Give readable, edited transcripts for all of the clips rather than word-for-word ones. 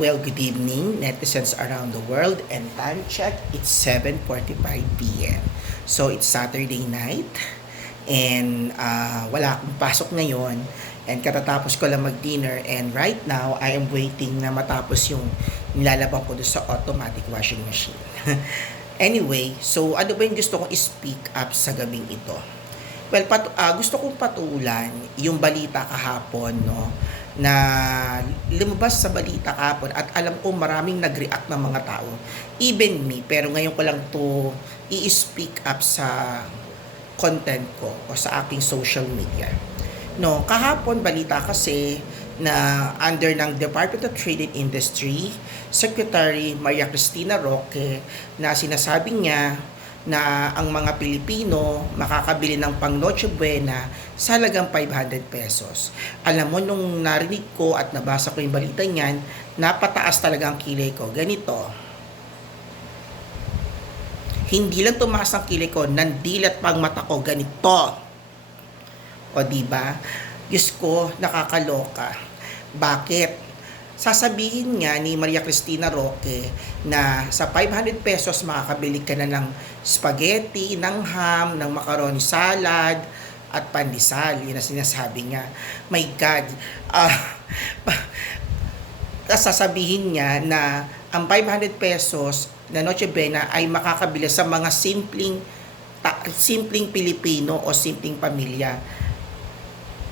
Well, good evening, netizens around the world, and time check, it's 7:45 p.m. So, it's Saturday night, and wala akong pasok ngayon, and katatapos ko lang mag-dinner, and right now, I am waiting na matapos yung nilalabang ko doon sa automatic washing machine. Anyway, so ano ba yung gusto kong speak up sa gabing ito? Well, gusto kong patulan yung balita kahapon, no, na lumabas sa balita kahapon at alam ko maraming nag-react ng mga tao, even me, pero ngayon ko lang to i-speak up sa content ko o sa aking social media. No, kahapon balita kasi na under ng Department of Trade and Industry, Secretary Maria Cristina Roque, na sinasabi niya na ang mga Pilipino makakabili ng pang Noche Buena sa halagang 500 pesos. Alam mo, nung narinig ko at nabasa ko yung balita niyan, napataas talaga ang kilay ko. Ganito. Hindi lang tumaas ang kilay ko, nandilat pang mata ko. Ganito. O diba? Diyos ko, nakakaloka. Bakit? Sasabihin nga ni Maria Cristina Roque na sa 500 pesos makakabili ka na ng spaghetti, ng ham, ng macaroni salad, at pandesal. Yun ang sinasabi niya. My God. Sasabihin niya na ang 500 pesos na Noche Buena ay makakabili sa mga simpleng Pilipino o simpleng pamilya.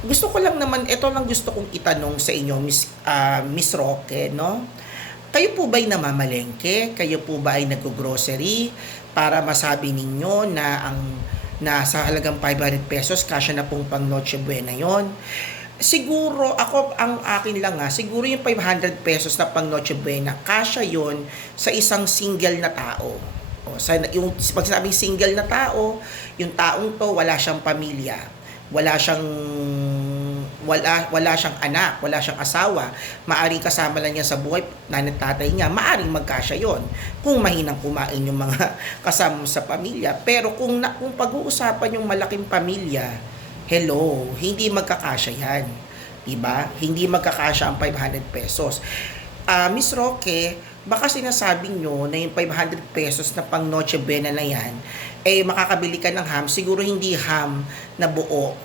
Gusto ko lang naman, ito lang gusto kong itanong sa inyo, Miss Roque, no? Kayo po ba'y namamalengke? Kayo po ba ay nag-grocery para masabi ninyo na sa halagang 500 pesos, kasya na pong pang Noche Buena yon? Siguro, ako, ang akin lang siguro yung 500 pesos na pang Noche Buena, kasya yon sa isang single na tao. Yung pag sinabing single na tao, yung taong to, wala siyang pamilya. Wala siyang anak, wala siyang asawa, maaring kasama lang niya sa buhay nanay tatay niya, maaring magkasya yon kung mahinang kumain yung mga kasama sa pamilya. Pero kung pag-uusapan yung malaking pamilya, hello, hindi magkakasya yan, diba? Hindi magkakasya ang 500 pesos. Miss Roque, baka sinasabi nyo na yung 500 pesos na pang Noche Buena na yan, makakabili ka ng ham, siguro hindi ham na buo.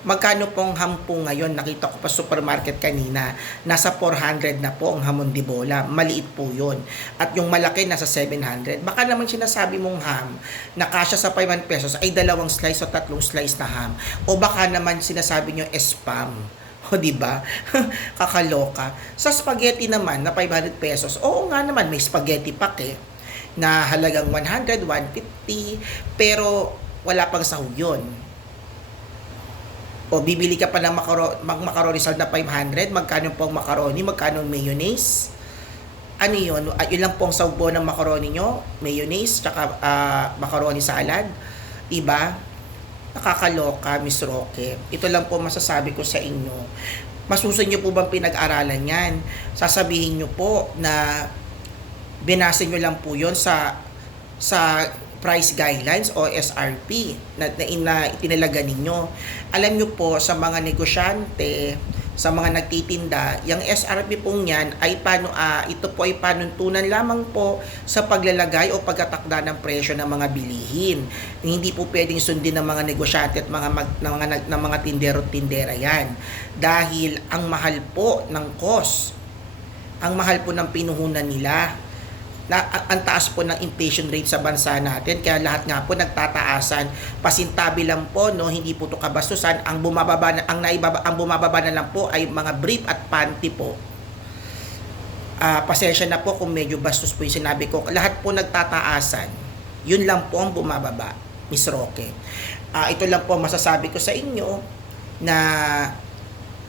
Magkano pong ham po ngayon? Nakita ko pa supermarket kanina, nasa 400 na po ang hamon de bola. Maliit po yun. At yung malaki nasa 700. Baka naman sinasabi mong ham na kasya sa 500 pesos ay 2 slice o 3 slice na ham. O baka naman sinasabi nyo spam. O diba? Kakaloka. Sa spaghetti naman na 500 pesos, oo nga naman, may spaghetti pack na halagang 100, 150, pero wala pang sahog yun. O bibili ka pa ng macaroni salad na 500, magkano pong macaroni, magkano mayonnaise? Ano yun? Yun lang pong sahog ng macaroni nyo, mayonnaise, tsaka macaroni salad. Diba? Nakakaloka, Miss Roque. Ito lang po masasabi ko sa inyo. Masusunod nyo po bang pinag-aralan yan? Sasabihin nyo po na binasa nyo lang po yun sa price guidelines o SRP na itinalaga ninyo. Alam nyo po, sa mga negosyante, sa mga nagtitinda, yung SRP pong yan ay ito po ay panuntunan lamang po sa paglalagay o pagtatakda ng presyo ng mga bilihin. Hindi po pwedeng sundin ng mga negosyante at mga tindero-tindera yan. Dahil ang mahal po ng cost, ang mahal po ng pinuhunan nila, ang taas po ng inflation rate sa bansa natin, kaya lahat nga po nagtataasan. Pasintabi lang po, no, hindi po to kabastusan. Ang bumababa na lang po ay mga brief at panty po. Pasensya na po kung medyo bastos po yung sinabi ko. Lahat po nagtataasan. Yun lang po ang bumababa, Miss Roque. Ito lang po masasabi ko sa inyo na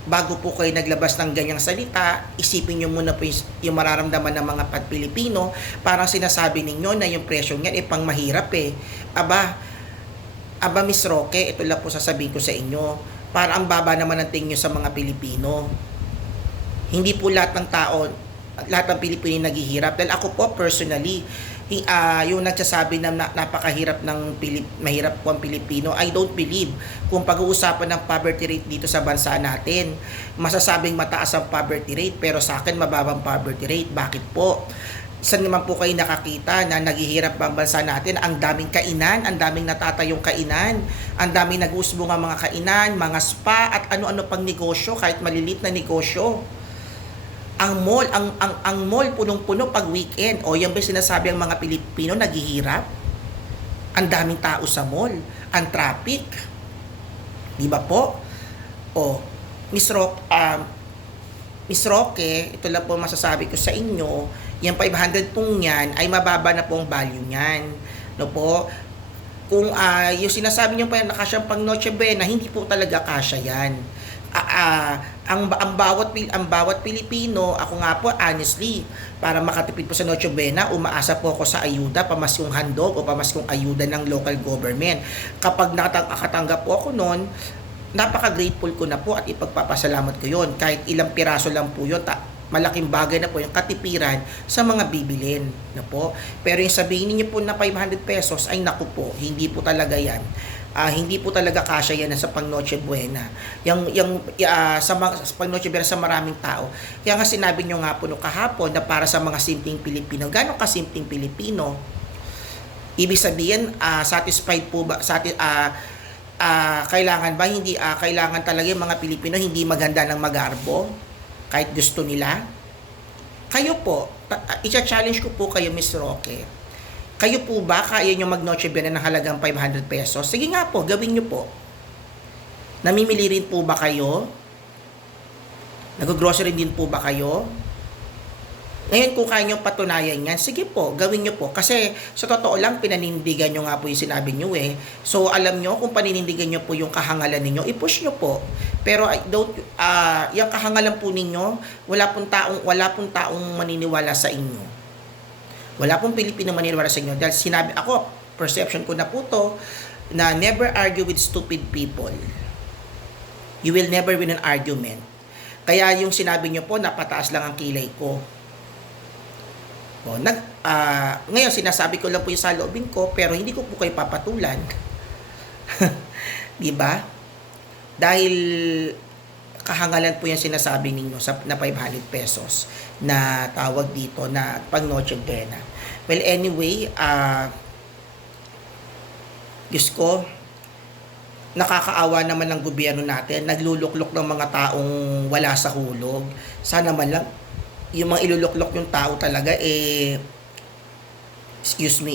bago po kayo naglabas ng ganyang salita, isipin nyo muna po yung mararamdaman ng mga Pilipino. Parang sinasabi ninyo na yung presyo niyan pang mahirap Aba Miss Roque, ito lang po sasabihin ko sa inyo. Parang ang baba naman ng tingin nyo sa mga Pilipino. Hindi po lahat ng tao lahat ng Pilipino naghihirap. Dahil ako po personally, yung nagsasabi na napakahirap mahirap po ang Pilipino, I don't believe. Kung pag-uusapan ng poverty rate dito sa bansa natin, masasabing mataas ang poverty rate, pero sa akin mababang poverty rate. Bakit po? Saan naman po kayo nakakita na naghihirap ang bansa natin? Ang daming kainan, ang daming natatayong kainan, ang daming nag-uusbong ang mga kainan, mga spa, at ano-ano pang negosyo, kahit malilit na negosyo. Ang mall punong-puno pag weekend. O yan ba sinasabi ang mga Pilipino naghihirap? Ang daming tao sa mall, ang traffic. Di ba po? O, Miss Roque, ito lang po masasabi ko sa inyo, yung 500 pong yan ay mababa na pong value niyan. No po? Kung yung sinasabi niyo pa yan nakasyang pang Noche Buena, hindi po talaga kasya yan. Ang bawat Pilipino, ako nga po honestly, para makatipid po sa Noche Buena, umaasa po ako sa ayuda, pamaskong handog o pamaskong ayuda ng local government. Kapag nakatanggap po ako noon, napaka-grateful ko na po at ipagpapasalamat ko yon. Kahit ilang piraso lang po yun, malaking bagay na po yung katipiran sa mga bibilin na po. Pero yung sabihin niyo po na 500 pesos, ay naku po, hindi po talaga yan. Hindi po talaga kasya yan sa pang Noche Buena. Sa pang Noche Buena sa maraming tao. Kaya nga sinabi nyo nga po no kahapon na para sa mga simpleng Pilipino. Gano'ng kasimpleng Pilipino? Ibig sabihin, satisfied po ba? Kailangan ba? Hindi, kailangan talaga yung mga Pilipino hindi maganda ng magarbo? Kahit gusto nila? Kayo po, i-challenge ko po kayo, Miss Roque. Kayo po ba, kaya nyo mag-Noche Buena ng halagang 500 pesos? Sige nga po, gawin nyo po. Namimili rin po ba kayo? Nag-grocery din po ba kayo? Ngayon, kung kaya nyo patunayan yan, sige po, gawin nyo po. Kasi sa totoo lang, pinanindigan nyo nga po yung sinabi nyo eh. So, alam nyo, kung paninindigan nyo po yung kahangalan ninyo, i-push nyo po. Pero yung kahangalan po ninyo, wala pong taong maniniwala sa inyo. Wala pong Pilipino maniniwala sa inyo. Dahil sinabi, ako, perception ko na po to, na never argue with stupid people. You will never win an argument. Kaya yung sinabi nyo po, napataas lang ang kilay ko. Ngayon, sinasabi ko lang po yung saloobin ko, pero hindi ko po kayo papatulan. Diba? Dahil kahangalan po yung sinasabi ninyo na 500 pesos na tawag dito na pang Noche Buena. Well, anyway, Diyos ko, nakakaawa naman ng gobyerno natin, nagluluklok ng mga taong wala sa hulog. Sana man lang, yung mga iluluklok yung tao talaga,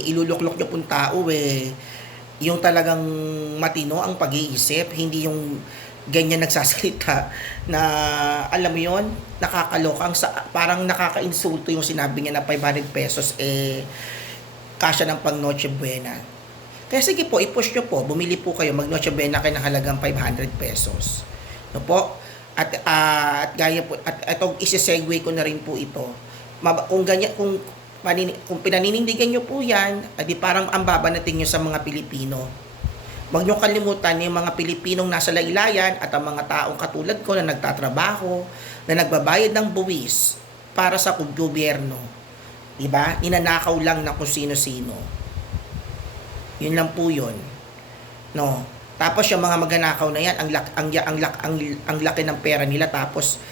iluluklok nyo pong tao, yung talagang matino ang pag-iisip, hindi yung ganyan nagsasalita na, alam mo yon, nakakaloka, parang nakaka-insulto yung sinabi niya na 500 pesos, kasya ng pang Noche Buena. Kaya sige po, i-push nyo po, bumili po kayo, mag Noche Buena kayo ng halagang 500 pesos. No po? At gaya po, at itong isi-segue ko na rin po ito. Kung ganyan, kung pinaninindigan nyo po yan, di parang ang baba natin nyo sa mga Pilipino. Huwag nyo kalimutan yung mga Pilipinong nasa laylayan at ang mga taong katulad ko na nagtatrabaho, na nagbabayad ng buwis para sa gobyerno. Diba? Ninanakaw lang na kung sino-sino. Yun lang po yun. No? Tapos yung mga magnanakaw na yan, ang laki ng pera nila, tapos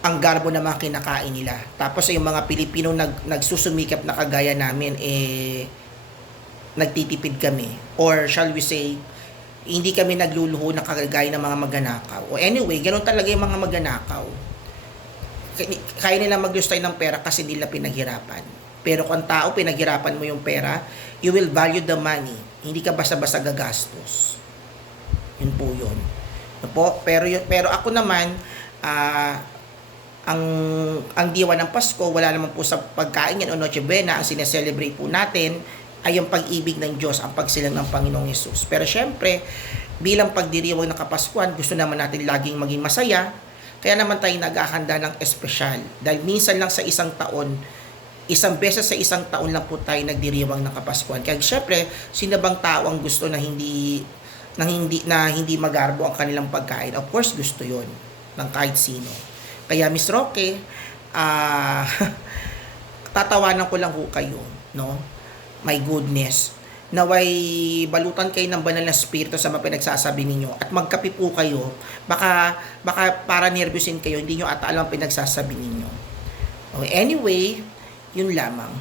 ang garbo na mga kinakain nila. Tapos yung mga Pilipino nagsusumikap na kagaya namin, nagtitipid kami. Or shall we say, hindi kami nagluluho na kagaya ng mga magnanakaw. O anyway, ganoon talaga yung mga magnanakaw. Kaya nila maglustay ng pera kasi nila pinaghirapan. Pero kung tao, pinaghirapan mo yung pera, you will value the money. Hindi ka basta-basta gagastos. Yun po yun. Pero ako naman, ang diwa ng Pasko, wala naman po sa pagkain yan o Noche Buena. Ang sineselebrate po natin ay yung pag-ibig ng Diyos, ang pagsilang ng Panginoong Hesus. Pero syempre, bilang pagdiriwang ng Kapaskuhan, gusto naman natin laging maging masaya. Kaya naman tayo naghahanda ng espesyal. Dahil minsan lang sa isang taon, isang beses sa isang taon lang po tayo nagdiriwang ng Kapaskuhan. Kaya syempre, sino bang tao ang gusto na hindi magarbo ang kanilang pagkain? Of course, gusto yon ng kahit sino. Kaya Miss Roque, ah, tatawanan ko lang ho kayo, no? My goodness. Naway balutan kayo ng banal na spirito sa mga pinagsasabi ninyo at magkape po kayo. Baka para nervyusin kayo, hindi nyo ata alam ang pinagsasabi ninyo. Okay, anyway, yun lamang.